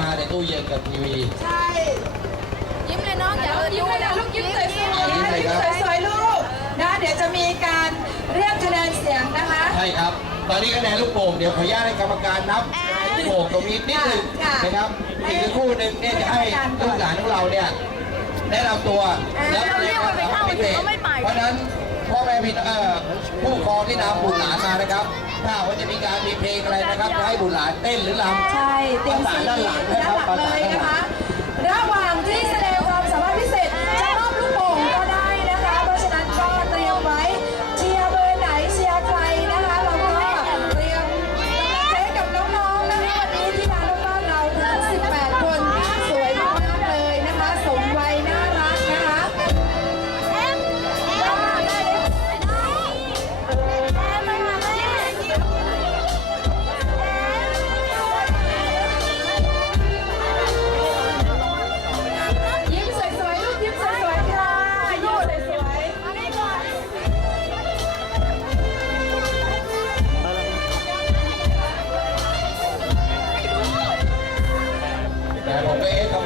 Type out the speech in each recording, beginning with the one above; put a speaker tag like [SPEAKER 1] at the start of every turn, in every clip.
[SPEAKER 1] มาแต่ตู้เย็นกับทีวี
[SPEAKER 2] ใช่
[SPEAKER 3] ยิ้มเลยน้องอย่า
[SPEAKER 2] เอา
[SPEAKER 3] เอิน
[SPEAKER 2] ยิ้ม
[SPEAKER 3] ดู
[SPEAKER 2] เลยนะ
[SPEAKER 3] นะ
[SPEAKER 2] ลูกยิ้มสวยๆ
[SPEAKER 1] ยิ้มเลยครับ
[SPEAKER 2] สวยๆลูกนะเดี๋ยวจะมีการเรียกคะแนนเสียงนะคะ
[SPEAKER 1] ใช่ครับ ตอนนี้คะแนนลูกโป่งเดี๋ยวขออนุญาตให้กรรมการนับลูกโป่งตรงนี้นิดหนึง
[SPEAKER 2] ค่ะ
[SPEAKER 1] นะครับอีกสักครู่หนึ่งเนี่ยจะให้ลูกหลานของเราเนี่ยแนะนำตัวแล้วเรียกว่าเขาไม่เพลงเพราะฉะนั้น พ่อแม่พี่เอ่อผู้ปกครองที่นำบุตรหลานมานะครับ ถ้าว่าจะมีการมีเพลงอะไรนะครับจะให้บุตรหลานเต้นหรือรำ
[SPEAKER 2] ใช่เต็ม
[SPEAKER 1] ประสาน
[SPEAKER 2] สี
[SPEAKER 1] ด้านหลังนะ
[SPEAKER 2] ด้า
[SPEAKER 1] คนรับ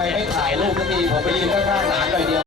[SPEAKER 1] ไมไม่ถ่ายรูปสักทีผมไปยืนข้างๆหลานหน่อยเดียว